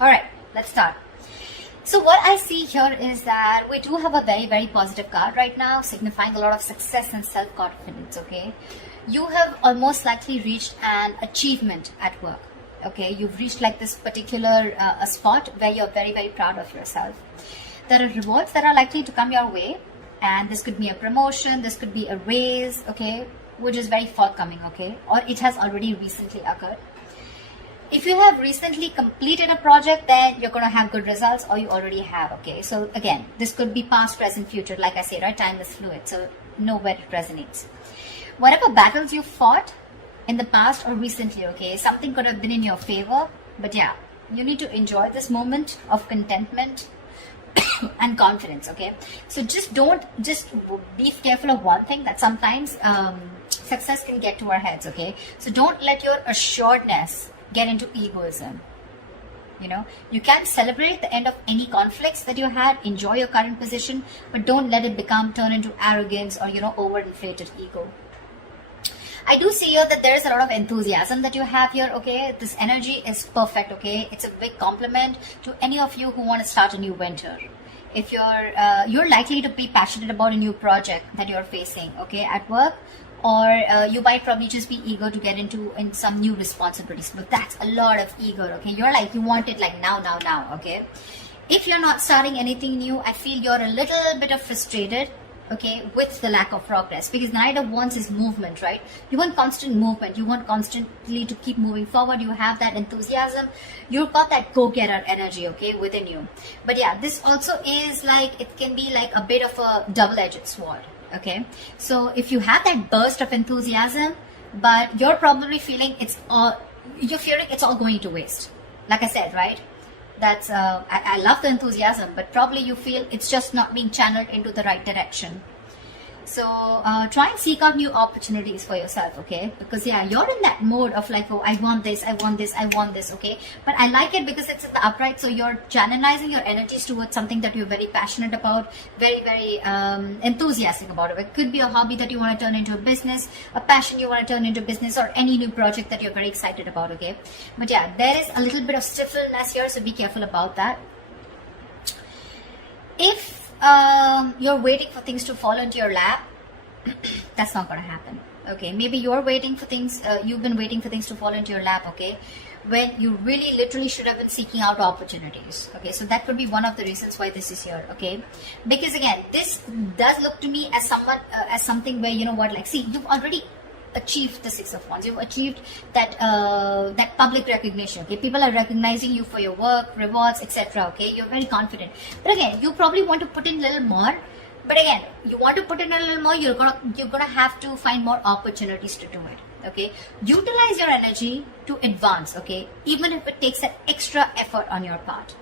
All right, let's start. So what I see here is that we do have a very, very positive card right now, signifying a lot of success and self-confidence, okay? You have almost likely reached an achievement at work, okay? You've reached like this particular a spot where you're very, very proud of yourself. There are rewards that are likely to come your way, and this could be a promotion, this could be a raise, okay? Which is very forthcoming, okay? Or it has already recently occurred. If you have recently completed a project, then you're going to have good results, or you already have, okay? So again, this could be past, present, future. Like I say, right? Time is fluid, so know where it resonates. Whatever battles you fought in the past or recently, okay, something could have been in your favor, but yeah, you need to enjoy this moment of contentment and confidence, okay? So just be careful of one thing, that sometimes success can get to our heads, okay? So don't let your assuredness get into egoism. You know, you can celebrate the end of any conflicts that you had, enjoy your current position, but don't let it turn into arrogance or, you know, overinflated ego. I do see here that there is a lot of enthusiasm that you have here, okay? This energy is perfect, okay? It's a big compliment to any of you who want to start a new venture. If you're likely to be passionate about a new project that you're facing, okay, at work, or you might probably just be eager to get into some new responsibilities, but that's a lot of eager, okay? You're like, you want it like now, okay? If you're not starting anything new, I feel you're a little bit of frustrated, okay, with the lack of progress, because the Knight of Wands is movement, right? You want constant movement, you want constantly to keep moving forward, you have that enthusiasm, you've got that go-getter energy, okay, within you. But yeah, this also is like, it can be like a bit of a double-edged sword, okay? So if you have that burst of enthusiasm, but you're probably feeling you're fearing it's all going to waste. Like I said, right? That's I love the enthusiasm, but probably you feel it's just not being channeled into the right direction. So try and seek out new opportunities for yourself, okay? Because yeah, you're in that mode of like, oh, I want this, okay? But I like it because it's in the upright, so you're channelizing your energies towards something that you're very passionate about, very, very enthusiastic about it. It could be a hobby that you want to turn into a business, a passion you want to turn into business, or any new project that you're very excited about, okay? But yeah, there is a little bit of stiffness here, so be careful about that. If you're waiting for things to fall into your lap, that's not going to happen, okay? Maybe you're waiting for things, you've been waiting for things to fall into your lap, okay, when you really literally should have been seeking out opportunities, okay? So that could be one of the reasons why this is here, okay? Because again, this does look to me as something where, you know what, like, see, you've already achieved the Six of Wands. You've achieved that that public recognition, okay? People are recognizing you for your work, rewards, etc., okay? You're very confident, but again, you probably want to put in a little more. But again, you want to put in a little more, you're gonna have to find more opportunities to do it, okay? Utilize your energy to advance, okay? Even if it takes that extra effort on your part,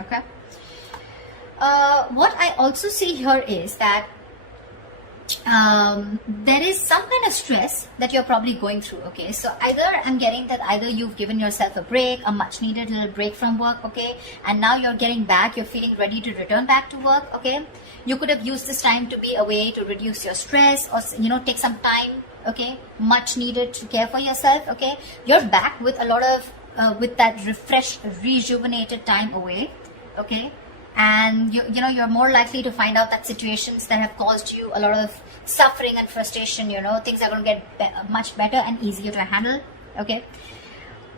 okay? What I also see here is that there is some kind of stress that you're probably going through, okay? So I'm getting that either you've given yourself a break, a much needed little break from work, okay? And now you're getting back, you're feeling ready to return back to work, okay? You could have used this time to be a way to reduce your stress, or, you know, take some time, okay? Much needed to care for yourself, okay? You're back with a lot of, with that refreshed, rejuvenated time away, okay? And you know, you're more likely to find out that situations that have caused you a lot of suffering and frustration, you know, things are going to get much better and easier to handle, okay?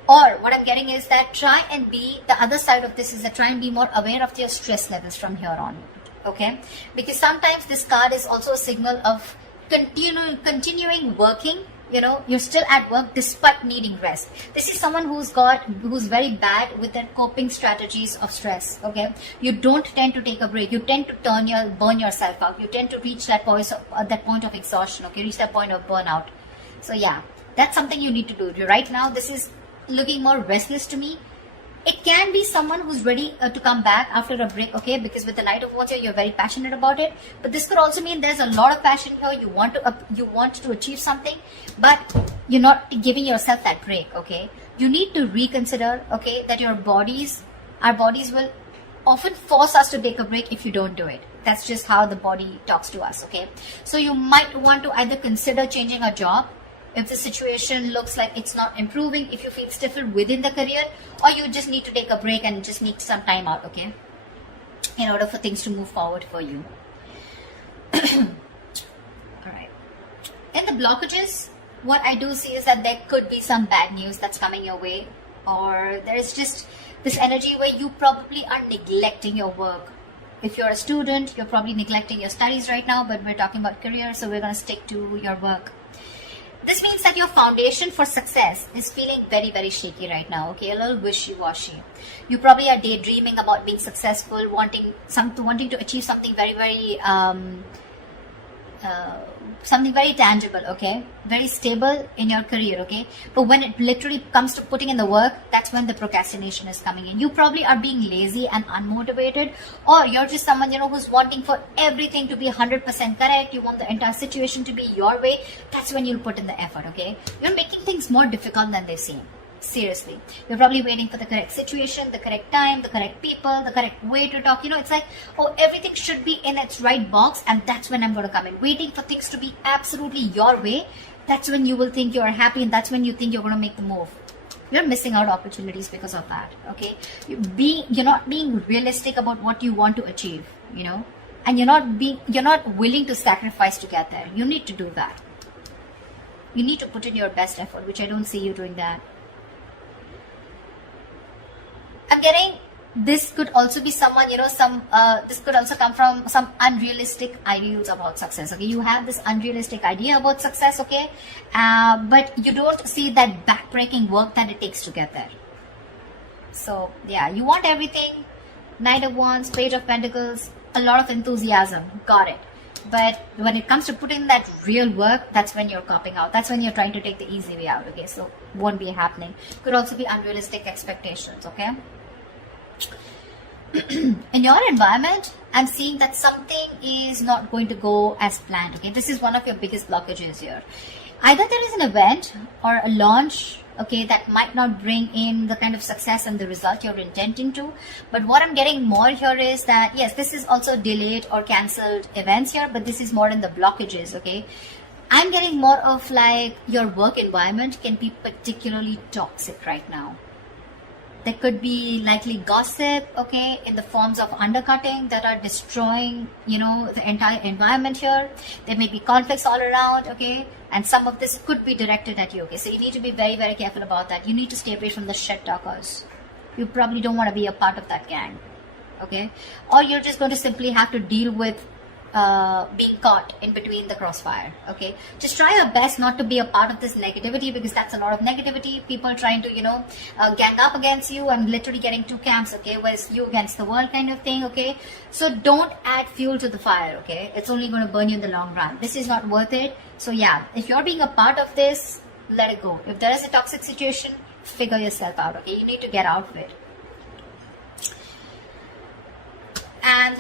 Or what I'm getting is that the other side of this is that try and be more aware of your stress levels from here on, okay? Because sometimes this card is also a signal of continuing working. You know, you're still at work despite needing rest. This is someone who's very bad with their coping strategies of stress, okay? You don't tend to take a break. You tend to burn yourself out. You tend to reach that point of exhaustion, okay? Reach that point of burnout. So yeah, that's something you need to do. Right now, this is looking more restless to me. It can be someone who's ready to come back after a break, okay? Because with the Knight of Wands here, you're very passionate about it. But this could also mean there's a lot of passion here. You want to achieve something, but you're not giving yourself that break, okay? You need to reconsider, okay, that our bodies will often force us to take a break if you don't do it. That's just how the body talks to us, okay? So you might want to either consider changing a job, if the situation looks like it's not improving, if you feel stifled within the career, or you just need to take a break and just need some time out, okay, in order for things to move forward for you. All right. In the blockages, what I do see is that there could be some bad news that's coming your way, or there is just this energy where you probably are neglecting your work. If you're a student, you're probably neglecting your studies right now, but we're talking about career, so we're going to stick to your work. This means that your foundation for success is feeling very, very shaky right now, okay? A little wishy-washy. You probably are daydreaming about being successful, wanting to achieve something very, very something very tangible, okay, very stable in your career, okay, but when it literally comes to putting in the work, that's when the procrastination is coming in. You probably are being lazy and unmotivated, or you're just someone, you know, who's wanting for everything to be 100% correct. You want the entire situation to be your way. That's when you'll put in the effort, okay? You're making things more difficult than they seem. Seriously, you're probably waiting for the correct situation, the correct time, the correct people, the correct way to talk. You know, it's like, oh, everything should be in its right box, and that's when I'm going to come in. Waiting for things to be absolutely your way, that's when you will think you're happy, and that's when you think you're going to make the move. You're missing out opportunities because of that, okay? You're not being realistic about what you want to achieve, you know, and you're not willing to sacrifice to get there. You need to do that. You need to put in your best effort, which I don't see you doing that. I'm getting this could also be someone, you know, this could also come from some unrealistic ideals about success, okay? You have this unrealistic idea about success, okay? But you don't see that backbreaking work that it takes to get there. So yeah, you want everything, Knight of Wands, Page of Pentacles, a lot of enthusiasm, got it. But when it comes to putting that real work, that's when you're copping out. That's when you're trying to take the easy way out, okay? So won't be happening. Could also be unrealistic expectations, okay? In your environment, I'm seeing that something is not going to go as planned, okay? This is one of your biggest blockages here. Either there is an event or a launch, okay, that might not bring in the kind of success and the result you're intending to. But what I'm getting more here is that, yes, this is also delayed or cancelled events here, but this is more in the blockages, okay? I'm getting more of like your work environment can be particularly toxic right now. There could be likely gossip, okay, in the forms of undercutting that are destroying, you know, the entire environment here. There may be conflicts all around, okay, and some of this could be directed at you, okay. So you need to be very, very careful about that. You need to stay away from the shit talkers. You probably don't want to be a part of that gang, okay. Or you're just going to simply have to deal with being caught in between the crossfire, okay. Just try your best not to be a part of this negativity, because that's a lot of negativity. People trying to, you know, gang up against you and literally getting two camps, okay, where it's you against the world kind of thing, okay. So don't add fuel to the fire, okay. It's only going to burn you in the long run. This is not worth it. So yeah, if you're being a part of this, let it go. If there is a toxic situation, figure yourself out, okay. You need to get out of it. And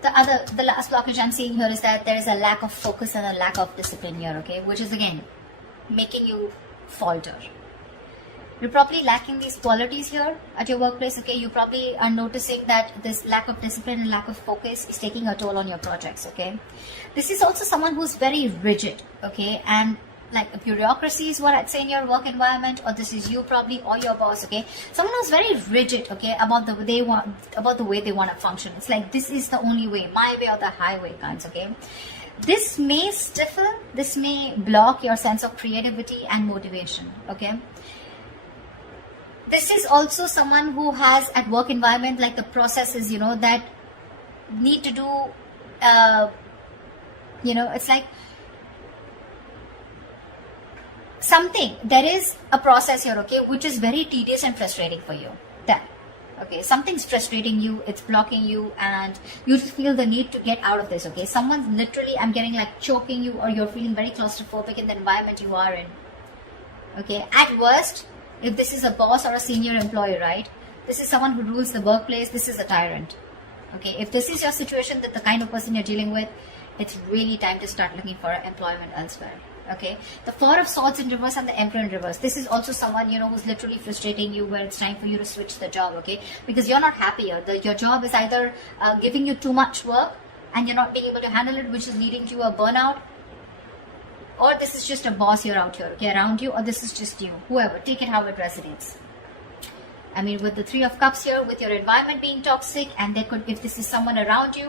the last blockage I'm seeing here is that there is a lack of focus and a lack of discipline here, okay, which is again making you falter. You're probably lacking these qualities here at your workplace, okay. You probably are noticing that this lack of discipline and lack of focus is taking a toll on your projects, okay. This is also someone who's very rigid, okay, and like a bureaucracy is what I'd say in your work environment, or this is you probably, or your boss, okay. Someone who's very rigid, okay, about the way they want to function. It's like, this is the only way, my way or the highway kinds, okay. This may stifle, this may block your sense of creativity and motivation, okay. This is also someone who has at work environment like the processes, you know, that need to do, you know, it's like something, there is a process here, okay, which is very tedious and frustrating for you. Then, okay, something's frustrating you, it's blocking you, and you just feel the need to get out of this, okay. Someone's literally, I'm getting like choking you, or you're feeling very claustrophobic in the environment you are in, okay. At worst, if this is a boss or a senior employee, right, this is someone who rules the workplace, this is a tyrant, okay. If this is your situation, that the kind of person you're dealing with, it's really time to start looking for employment elsewhere. Okay, the Four of Swords in reverse and the Emperor in reverse. This is also someone, you know, who's literally frustrating you, where it's time for you to switch the job, okay? Because you're not happier. Your job is either giving you too much work and you're not being able to handle it, which is leading to a burnout, or this is just a boss here out here, okay, around you, or this is just you, whoever, take it how it resonates. I mean, with the Three of Cups here, with your environment being toxic, and there could, if this is someone around you,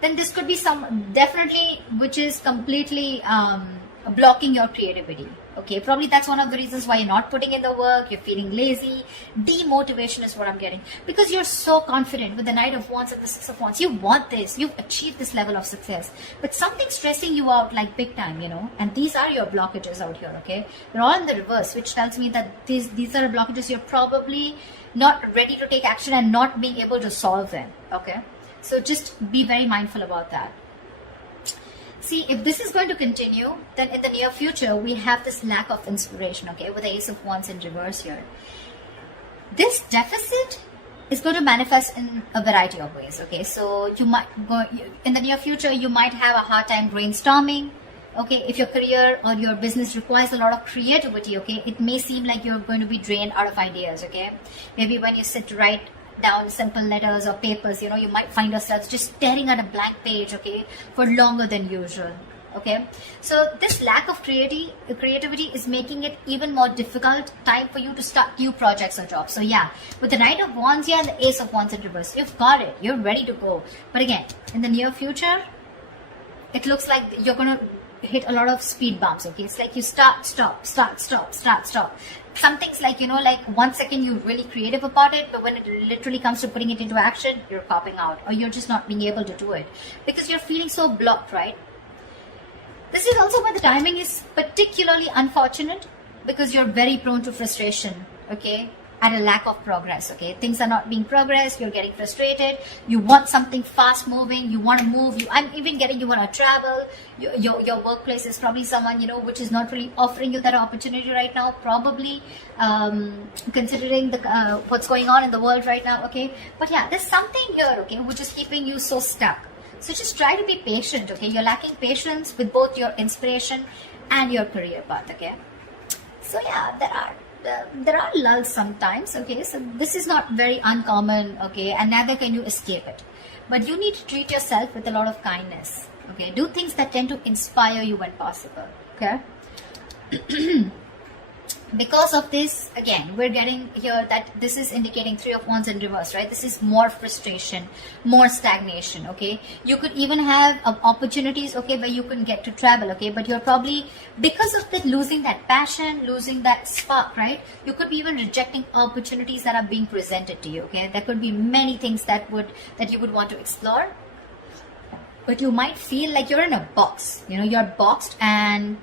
then this could be some, definitely, which is completely blocking your creativity. Okay, probably that's one of the reasons why you're not putting in the work, you're feeling lazy. Demotivation is what I'm getting. Because you're so confident with the Knight of Wands and the Six of Wands. You want this, you've achieved this level of success. But something's stressing you out like big time, you know. And these are your blockages out here, okay. They're all in the reverse, which tells me that these are blockages you're probably not ready to take action and not being able to solve them, okay. So just be very mindful about that. See, if this is going to continue, then in the near future, we have this lack of inspiration, okay, with the Ace of Wands in reverse here. This deficit is going to manifest in a variety of ways, okay. So you might go, in the near future, you might have a hard time brainstorming, okay. If your career or your business requires a lot of creativity, okay, it may seem like you're going to be drained out of ideas, okay. Maybe when you sit to write down simple letters or papers, you know, you might find yourselves just staring at a blank page, okay, for longer than usual, okay. So this lack of creativity is making it even more difficult time for you to start new projects or jobs. So yeah, with the Knight of Wands here and the Ace of Wands in reverse, you've got it, you're ready to go. But again, in the near future, it looks like you're going to hit a lot of speed bumps, okay. It's like you start, stop. Some things like, you know, like 1 second you're really creative about it, but when it literally comes to putting it into action, you're popping out, or you're just not being able to do it because you're feeling so blocked, right? This is also where the timing is particularly unfortunate, because you're very prone to frustration, okay, at a lack of progress, okay. Things are not being progressed, you're getting frustrated, you want something fast moving, you want to move, I'm even getting you want to travel, your workplace is probably someone, you know, which is not really offering you that opportunity right now, probably considering the what's going on in the world right now, okay. But yeah, there's something here, okay, which is keeping you so stuck. So just try to be patient, okay. You're lacking patience with both your inspiration and your career path, okay. So yeah, there are lulls sometimes, okay. So this is not very uncommon, okay, and neither can you escape it. But you need to treat yourself with a lot of kindness, okay. Do things that tend to inspire you when possible, okay. Because of this, again, we're getting here that this is indicating Three of Wands in reverse, right? This is more frustration, more stagnation, okay? You could even have opportunities, okay, where you can get to travel, okay? But you're probably, because of that, losing that passion, losing that spark, right? You could be even rejecting opportunities that are being presented to you, okay? There could be many things that you would want to explore, but you might feel like you're in a box, you know, you're boxed, and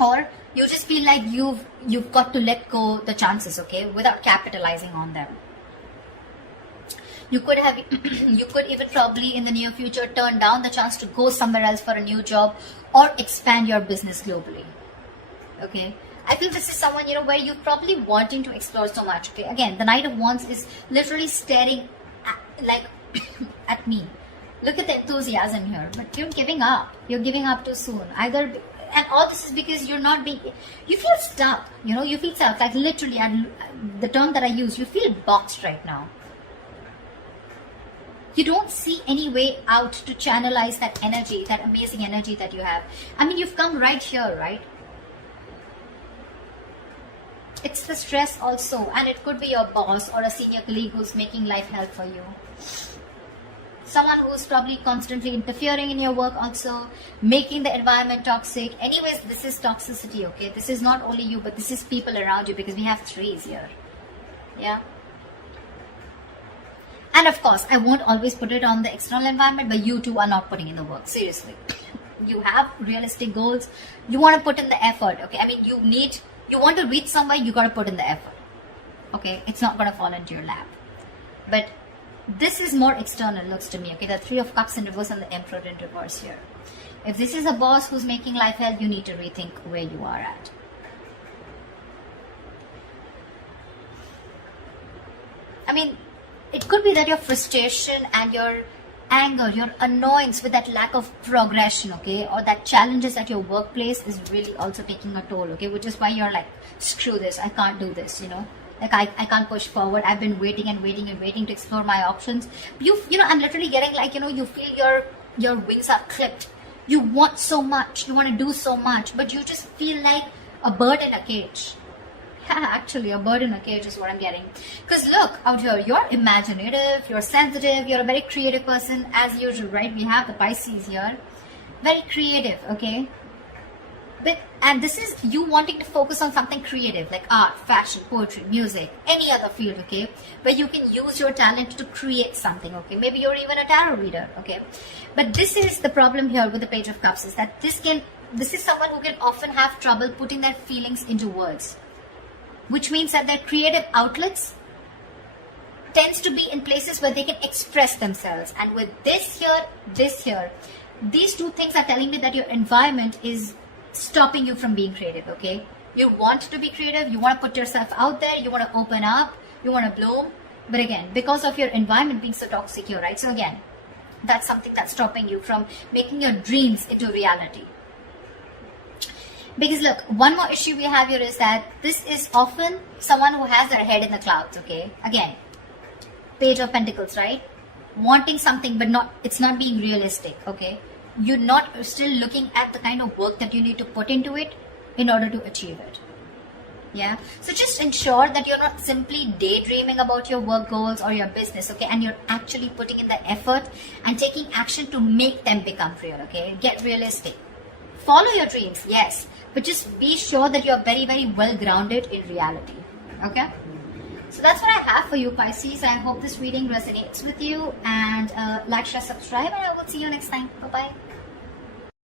or you just feel like you've got to let go the chances, okay, without capitalizing on them. You could have you could even probably in the near future turn down the chance to go somewhere else for a new job or expand your business globally, okay. I feel this is someone, you know, where you're probably wanting to explore so much, okay. Again, the Knight of Wands is literally staring at me. Look at the enthusiasm here, but you're giving up too soon, either. And all this is because you're not being, you feel stuck, you know, you feel stuck, like literally, the term that I use, you feel boxed right now. You don't see any way out to channelize that energy, that amazing energy that you have. I mean, you've come right here, right? It's the stress also, and it could be your boss or a senior colleague who's making life hell for you. Someone who's probably constantly interfering in your work also, making the environment toxic. Anyways, this is toxicity, okay? This is not only you, but this is people around you, because we have threes here. Yeah. And of course, I won't always put it on the external environment, but you too are not putting in the work. Seriously. You have realistic goals. You want to put in the effort, okay? I mean, you want to reach somewhere, you got to put in the effort. Okay? It's not going to fall into your lap. But this is more external, looks to me, okay? The Three of Cups in reverse and the Emperor in reverse here. If this is a boss who's making life hell, you need to rethink where you are at. I mean, it could be that your frustration and your anger, your annoyance with that lack of progression, okay, or that challenges at your workplace is really also taking a toll, okay, which is why you're like, screw this, I can't do this, you know. Like I can't push forward. I've been waiting to explore my options. You know, I'm literally getting like, you know, you feel your wings are clipped You want so much, you want to do so much, but you just feel like a bird in a cage. Actually, a bird in a cage is what I'm getting. Because look out here, you're imaginative, you're sensitive, you're a very creative person as usual, right? We have the Pisces here. Very creative, okay? And this is you wanting to focus on something creative like art, fashion, poetry, music, any other field, okay? Where you can use your talent to create something, okay? Maybe you're even a tarot reader, okay? But this is the problem here with the Page of Cups, is that this is someone who can often have trouble putting their feelings into words. Which means that their creative outlets tends to be in places where they can express themselves. And with this here, these two things are telling me that your environment is stopping you from being creative, okay? You want to be creative, you want to put yourself out there, you want to open up, you want to bloom. But again, because of your environment being so toxic here, right? So again, that's something that's stopping you from making your dreams into reality. Because look, one more issue we have here is that this is often someone who has their head in the clouds, okay? Again, Page of Pentacles, right? Wanting something but it's not being realistic, okay? You're not still looking at the kind of work that you need to put into it in order to achieve it. Yeah, so just ensure that you're not simply daydreaming about your work goals or your business, okay? And you're actually putting in the effort and taking action to make them become real, okay? Get realistic. Follow your dreams, yes, but just be sure that you're very, very well grounded in reality, okay? So that's what I have for you, Pisces. I hope this reading resonates with you, and like, share, subscribe, and I will see you next time. Bye-bye.